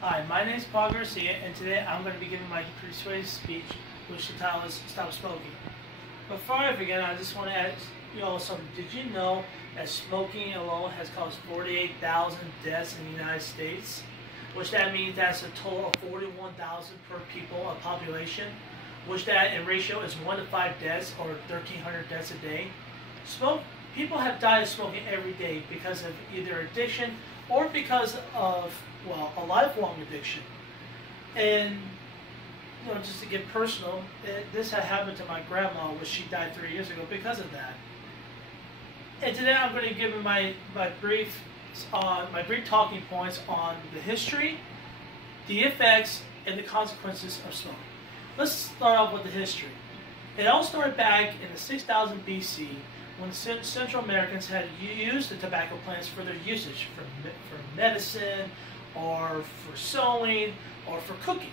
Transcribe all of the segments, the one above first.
Hi, my name is Paul Garcia, and today I'm going to be giving my persuasive speech, which the title is Stop Smoking. Before I begin, I just want to ask you all something. Did you know that smoking alone has caused 48,000 deaths in the United States? Which that means that's a total of 41,000 per people of population, which that in ratio is 1 to 5 deaths or 1,300 deaths a day. People have died of smoking every day because of either addiction or because of, well, a lifelong addiction. And, just to get personal, this had happened to my grandma, which she died 3 years ago because of that. And today I'm going to give my brief talking points on the history, the effects, and the consequences of smoking. Let's start off with the history. It all started back in the 6000 BC when Central Americans had used the tobacco plants for their usage, for medicine, or for sewing, or for cooking.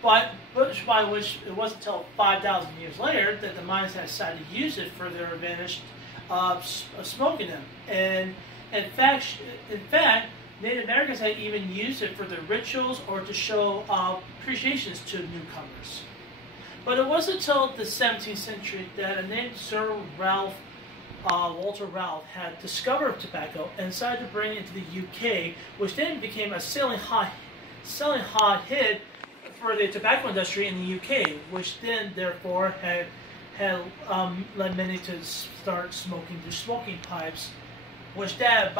By which it wasn't until 5,000 years later that the Mayans had decided to use it for their advantage of smoking them. And in fact, Native Americans had even used it for their rituals or to show appreciations to newcomers. But it wasn't until the 17th century that a named Sir Walter Ralph had discovered tobacco and decided to bring it into the UK, which then became a selling hot hit for the tobacco industry in the UK, which then therefore had led many to start smoking their smoking pipes, which had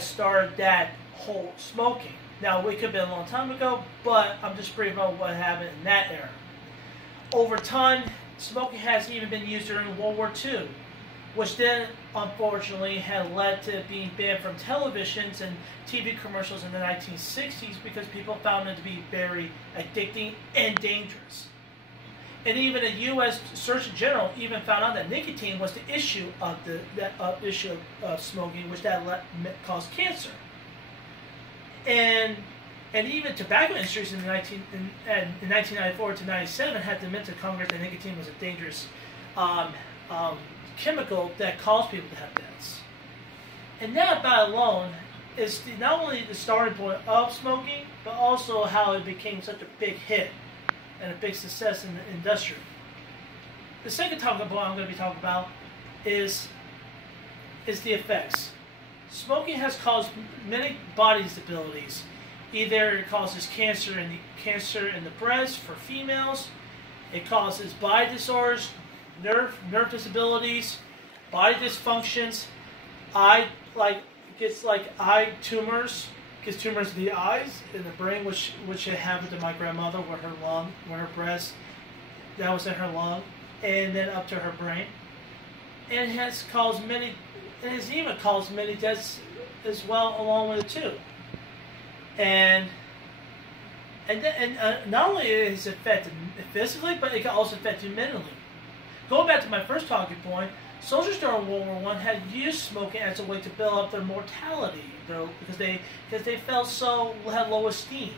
started that whole smoking. Now, it could have been a long time ago, but I'm just brief about what happened in that era. Over time, smoking has even been used during World War II, which then, unfortunately, had led to being banned from televisions and TV commercials in the 1960s because people found it to be very addicting and dangerous. And even the U.S. Surgeon General even found out that nicotine was the issue of smoking, which caused cancer. And even tobacco industries in 1994 to 97 had to admit to Congress that nicotine was a dangerous chemical that caused people to have deaths. And that alone is not only the starting point of smoking, but also how it became such a big hit and a big success in the industry. The second topic I'm going to be talking about is the effects. Smoking has caused many body disabilities. Either it causes cancer in the breast for females, it causes body disorders, nerve disabilities, body dysfunctions, eye tumors, gets tumors in the eyes, in the brain, which it happened to my grandmother with her breast, that was in her lung, and then up to her brain. And it has even caused many deaths as well along with it too. And not only is it affected physically, but it can also affect you mentally. Going back to my first talking point, soldiers during World War I had used smoking as a way to build up their mortality, because they had low esteem.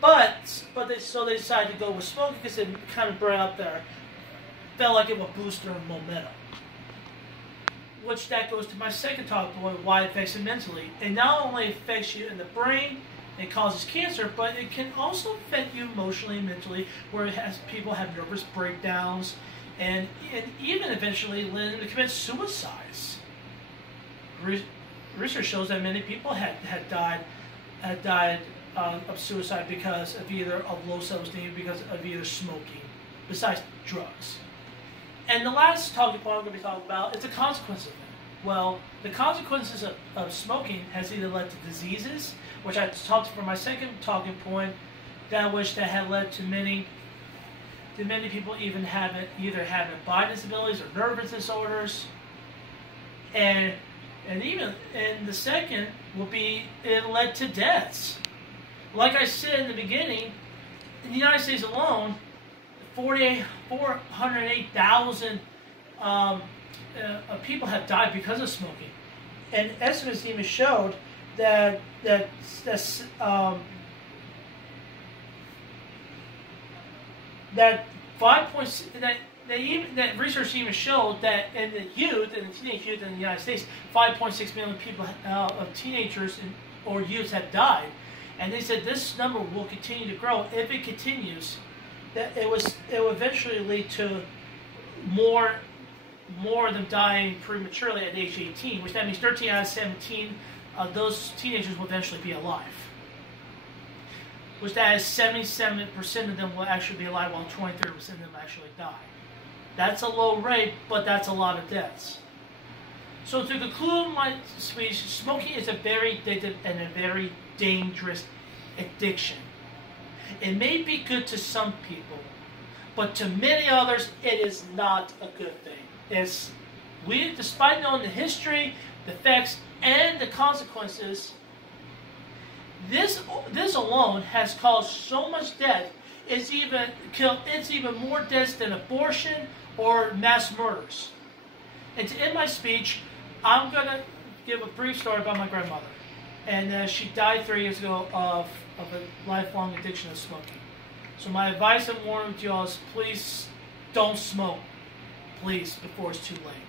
They decided to go with smoking because it kind of felt like it would boost their momentum. Which that goes to my second talking point, why it affects you mentally. It not only affects you in the brain, it causes cancer, but it can also affect you emotionally and mentally, where people have nervous breakdowns, and even eventually lead them to commit suicides. Research shows that many people had died of suicide because of either low self-esteem, because of either smoking, besides drugs. And the last talking point I'm going to be talking about is the consequences of it. Well, the consequences of smoking has either led to diseases, which I talked for my second talking point, that had led to many people either having body disabilities or nervous disorders, and the second will be it led to deaths. Like I said in the beginning, in the United States alone, 408,000 people have died because of smoking, and estimates even showed that research even showed that in the teenage youth in the United States, 5.6 million people of teenagers or youth have died. And they said this number will continue to grow if it continues. That it will eventually lead to more of them dying prematurely at age 18, which that means 13 out of 17 of those teenagers will eventually be alive. Which that is 77% of them will actually be alive, while 23% of them actually die. That's a low rate, but that's a lot of deaths. So to conclude my speech, smoking is a very addictive and a very dangerous addiction. It may be good to some people, but to many others, it is not a good thing. Despite knowing the history, the effects, and the consequences, this alone has caused so much death. It's even more deaths than abortion or mass murders. And to end my speech, I'm going to give a brief story about my grandmother. And she died 3 years ago of a lifelong addiction of smoking. So my advice and warning to you all is please don't smoke, please, before it's too late.